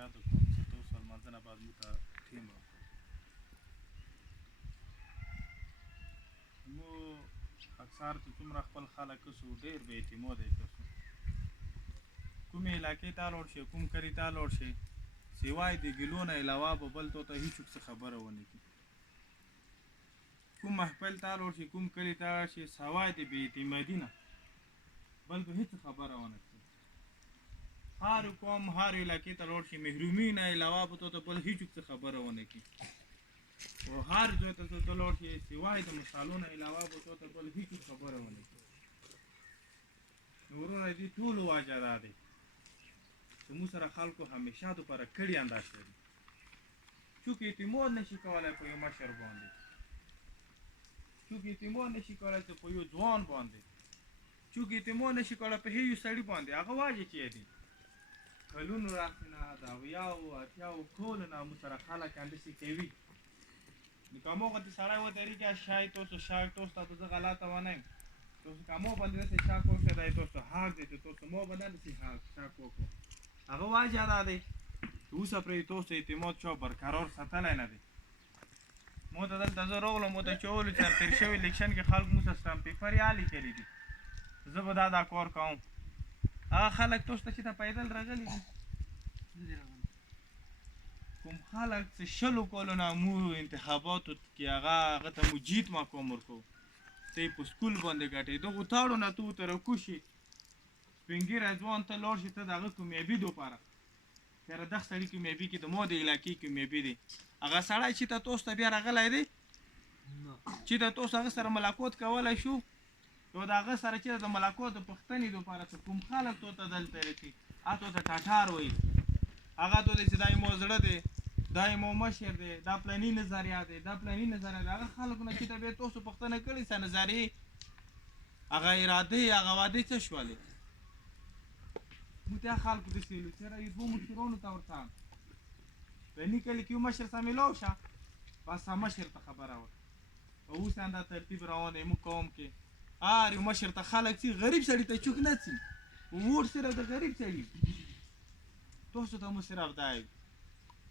یاد وکړم چې تاسو لمانځنه بعد موږ ته ټیم راکړو. موږ اکثر چې څومره خپل خلک اوسو ډېر بې اعتماده یې اوسو. کومې علاقې ته لاړ شي، کوم کلي ته لاړ شي، سوای د ګیلو نه علاوه به بل ته هېڅوک څه خبره ونه کړي. کوم محفل ته لاړ شي، کوم کلي ته لاړ شي، سوای د بې اعتمادي نه بل به هېڅ خبره ونه کړي. هر قوم هر علاقې ته لاړ شي، محرومي نه علاوه به ته بل هېڅوک څه خبره ونه کړي. او هر ځای ته ته لاړ شي، سوای د مصالحو نه علاوه به ته بل هېڅوک خبره ونه کړي. نو ورونه دې ټولو وجه دا دی چې موږ سره خلکو همیشه دپاره کړي انداز لري. څوک اعتماد نشي کولی په یو مشر باندې، څوک اعتماد نشي کولی چې په یو ځوان باندې، څوک اعتماد نشي کولی په یو سړي باندې. هغه وجې چې دی کلونو راڅخه نه د اویاو اتیاو کلو نه موږ سره خلک همداسې کوي. نو که هماغه سړی ودرېږي شاید تاسو ته زه غلطه ونیم، تاسو که ما باندې داسې شک وکړئ دی تاسو حق دی چې تاسو ما باندې داسې شک وکړو. هغه وجه دا دی چې اوسه پرې تاسو اعتماد چا برقرار ساتلی نه دی. ما ته دلته زه راغلم، ما ته چا وویل چې تېر شوي الیکشن کې خلک موږ ته سټمپ پیپر یا لیکلي دي، زه به دا کار کوم. هغه خلک تاسو ته چې ته پیدل راغلي دي، کوم خلک چې 20 کالو نه مو انتخاباتو کې هغه ته مو جیت مقام ورکوو، ته یې په سکول باندې ګټې دغو تاړو نه ته ورته راکوشي سپین ږیری ځوان ته لاړ شي، ته د هغه کامیابي دپاره که یاره دغه سړي کامیابي کې د ما د علاقې کامیابي دی. هغه سړی چې ته تاسو ته بیا راغلی دی چې ته تاسو هغه سره ملاقات کولی شو، نو د هغه سره چې د ملاقات د پوښتنې دپاره چې کوم خلک تو ته دلته رسي هغه تو ته ټاټار وایي، هغه تو دی چې دا یې مو زړه دی، دا یې مو مشر دی، دا پلاني نظریه دی، دا پلاني نظریه دی. هغه خلکو نه چې ته بیا تاسو پوښتنه کړې څه نظریې، هغه ارادې، هغه وعدې څه شولې؟ موږ ته خلکو داسې ویلو چې یاره یو دوو مشرانو ته ورته پلاني کلي کې یو مشر سره میلاو شه، بس هغه مشر ته خبره وکړه. او اوس هم دا ترتیب روان دی موږ قوم کې، هر یو مشر ته خلک ځي، غریب سړي ته چوک نه ځي، ووټ صرف د غریب سړي. تاسو ته مو صرف دا وي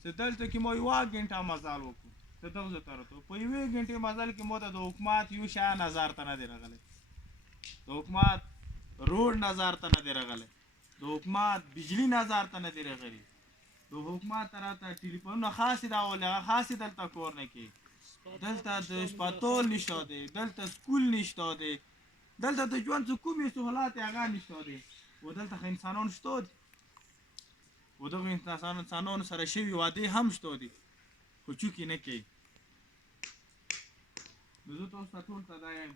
چې دلته کې مو 1 غنټه مزل وکړو، ته دغه ځای ته راته په 1 غنټې مزل کې مو ته د حکومت یو شی نظر ته نه دی راغلی، د حکومت روډ نظر ته نه دی راغلی، د حکومت بجلی نظر ته نه دی راغلی، د حکومت راته ټلیفونونه خاصې راولي، هغه خاصې دلته کار نه کوي، دلته د اسپتال نشته دی، دلته سکول نشته دی، دلته د ژوند څه کومې سهولات هغه نشته دی. و دلته خو انسانان شته دي، و دغو انسانانو سره شوي وعدې هم شته دي، خو چوکې نه کوي. نو زه تاسو ته ټول ته دا یم،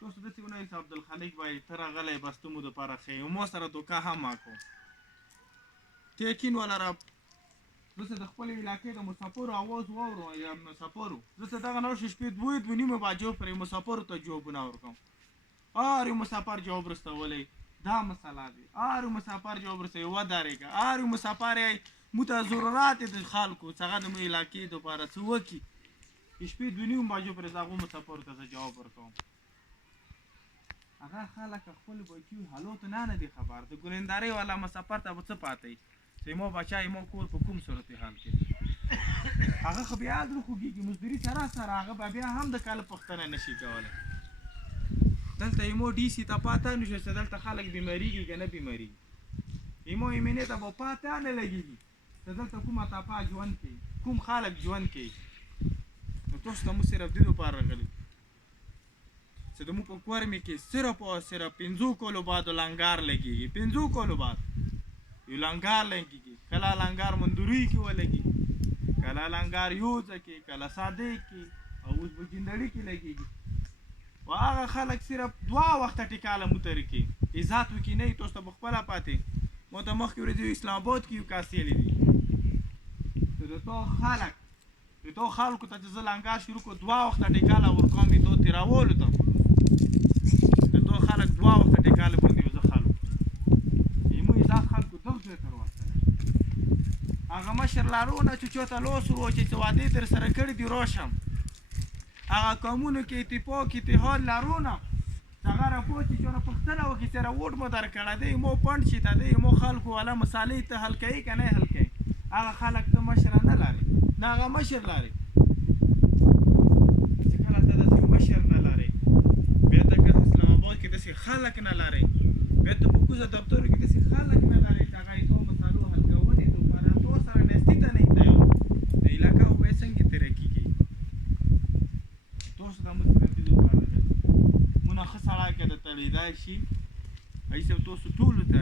تاسو داسې ونه ویل چې عبدالخالق وایي ته راغلی بس ته مو دپاره ښه یې، ما سره دوکه هم مه کوو. ته یقین ولره داسې د خپلې علاقې د مسافرو اواز واورو، یا مسافرو داسې دغه نه وشي شپې 2 بجو پرې مسافرو ته جوابونه ورکوم. هر یو مسافر جواب رسولی دا مسله دی، هر یو مسافر جواب رسوي ودرېږه، هر یو مسافر یې موږ ته ضرورت دی د خلکو چې هغه د مو علاقې دپاره څه وکړي. شپې 2 بجو پرې زه هغو مسافرو ته زه جواب ورکوم. هغه خلک خپلو بچیو حالاتو نه دی خبر، د ګلندارۍ والا مسافر ته به څه پاته وي چې زما بچه زما کور په کوم صورتحال کې هغه خو بیا زړه خوږېږي، مزدوري سره هغه به بیا هم د کاله پوښتنه نشي کولی. دلته ایمو ډي سي ته پاته نه شو چې دلته خلک بیماریږي که نه بیماریږي، ایمو ایمینې ته به پاته نه لګېږي چې دلته کومه تاپا ژوند کوي، کوم خلک ژوند کوي. نو تاسو ته موږ صرف دې دپاره راغلي چې د موږ په کورمې کې صرف او صرف 5 کالو بعد لنګار لګېږي، 5 کالو بعد یو لنګار لګېږي، کله لنګار مندوري کې ولګي، کله لنګار یوځه کې، کله صادق کې، او اوس به جندړي کې لګېږي. و هغه خلک صرف 2 وخته ټیکاله مو ته رکي عزت وکړي نه تاسو ته به خپله پاتې. ما ته مخکې ورځې اسلام آباد کې یو کس ویلی دي چې د تا خلکو ته چې زه لنګار شروع کړو 2 وخته ټیکاله ورکوم یې تو تېرولو ته د تا خلک 2 وخته ټیکاله باندې یو زه خلکو ایمو عزت خلکو دغه ځای ته راوستلی. هغه مشر لارو نه چې چاته لاس وروچې چې وعدې در سره کړي دي راشم، هغه قومونو کې اتفاق اتحاد لرو نه چې هغه راپوه چې چانه پوښتنه وکړي چې را ووټ مو درکړی دی، مو پنډ شي ته دی، مو خلکو والا مسالې ته حل کوي که نه حل کوي. هغه خلک ته مشر نه لرې نه هغه مشر لرې چې کله ته داسې مشر نه لرې بیا ته که اسلام آباد کې داسې خلک نه لرې بیا ته په کوزه دفترو کې داسې خلک نه لرې چې هغه یې تو مسالو حل کونې دوپاره تو سره نستی ته نه ایته یو د علاقه به څنګه ترقي کوي تاسو د مستقبل دوپاره مونږ ښه سړی که د تړېدای شي ایسه تاسو ټولو ته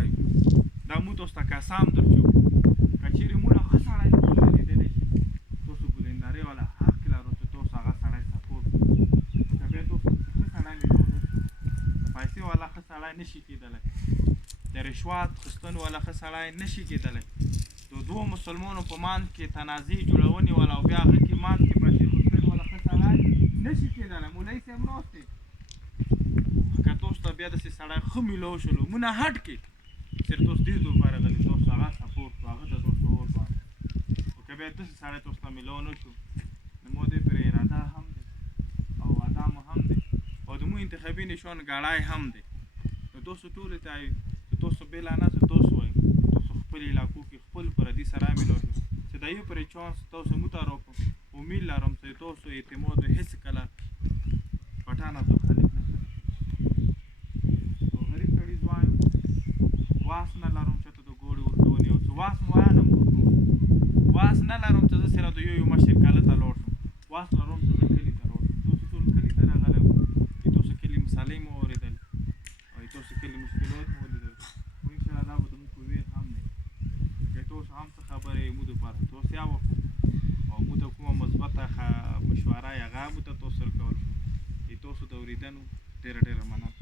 دا مو تاسو ته قسم درچو که چېرې مونږ ښه سړی تاسو لیدلی شي تاسو ګلندارۍ والا حق لرو چې تاسو هغه سړی سپورټ کړو که بیا تاسو ښه سړی میلاو نه شو د پیسې والا ښه سړی نه شي کېدلی د رشوت خیستن والا ښه سړی نه شي کېدلی د دوو مسلمانو په منځ کې تنازع جوړونې والا او بیا هغه کې منځ کې پیسې خیستن والا ښه سړی نه شي کېدلی مولوي صاحب ناست دی که تاسو ته بیا داسې سړی ښه میلاو شولو مونږ هټ کې صرف تاسو دې لپاره غلي تاسو هغه سپورټ کړو هغه ته تاسو وکړو خو که بیا داسې سړی تاسو ته میلاو نه شو نو مو دې پرې اراده هم دی او ادا مو هم دی او د مو انتخابي نشان ګاړی هم دی نو تاسو ټولو ته تاسو بېله نه چې تاسو وایي تاسو خپل علاقو کې خپل پردي سړی میلاو شو چې د یو پرې چانس تاسو مو ته راکړو امید لرم چې تاسو اعتماد هېڅ کله پټانه تو خلک نه کوي او غریب سړي ځوان واس نه لرم چې ته د ګوړې ورکونې او څه واس مو وایه نه م ورکوم واس نه لرم چې زه صرف د یو مشر کاله ته لاړ شم واس لرم چې زه کلي ته لاړ شم تاسو ټول کلي ته راغلی وو چې تاسو کلي مسالې مو اورېدل او تاسو کلي مشکلات مو ولیدل خو انشاءالله دا به زموږ په ویر هم دی که تاسو هم څه خبرې مو دپاره توصیه وکړو او مو ته کومه مثبته مشوره یې هغه مو ته تاسو سره کول تاسو د اورېدنو ډېره ډېره مننه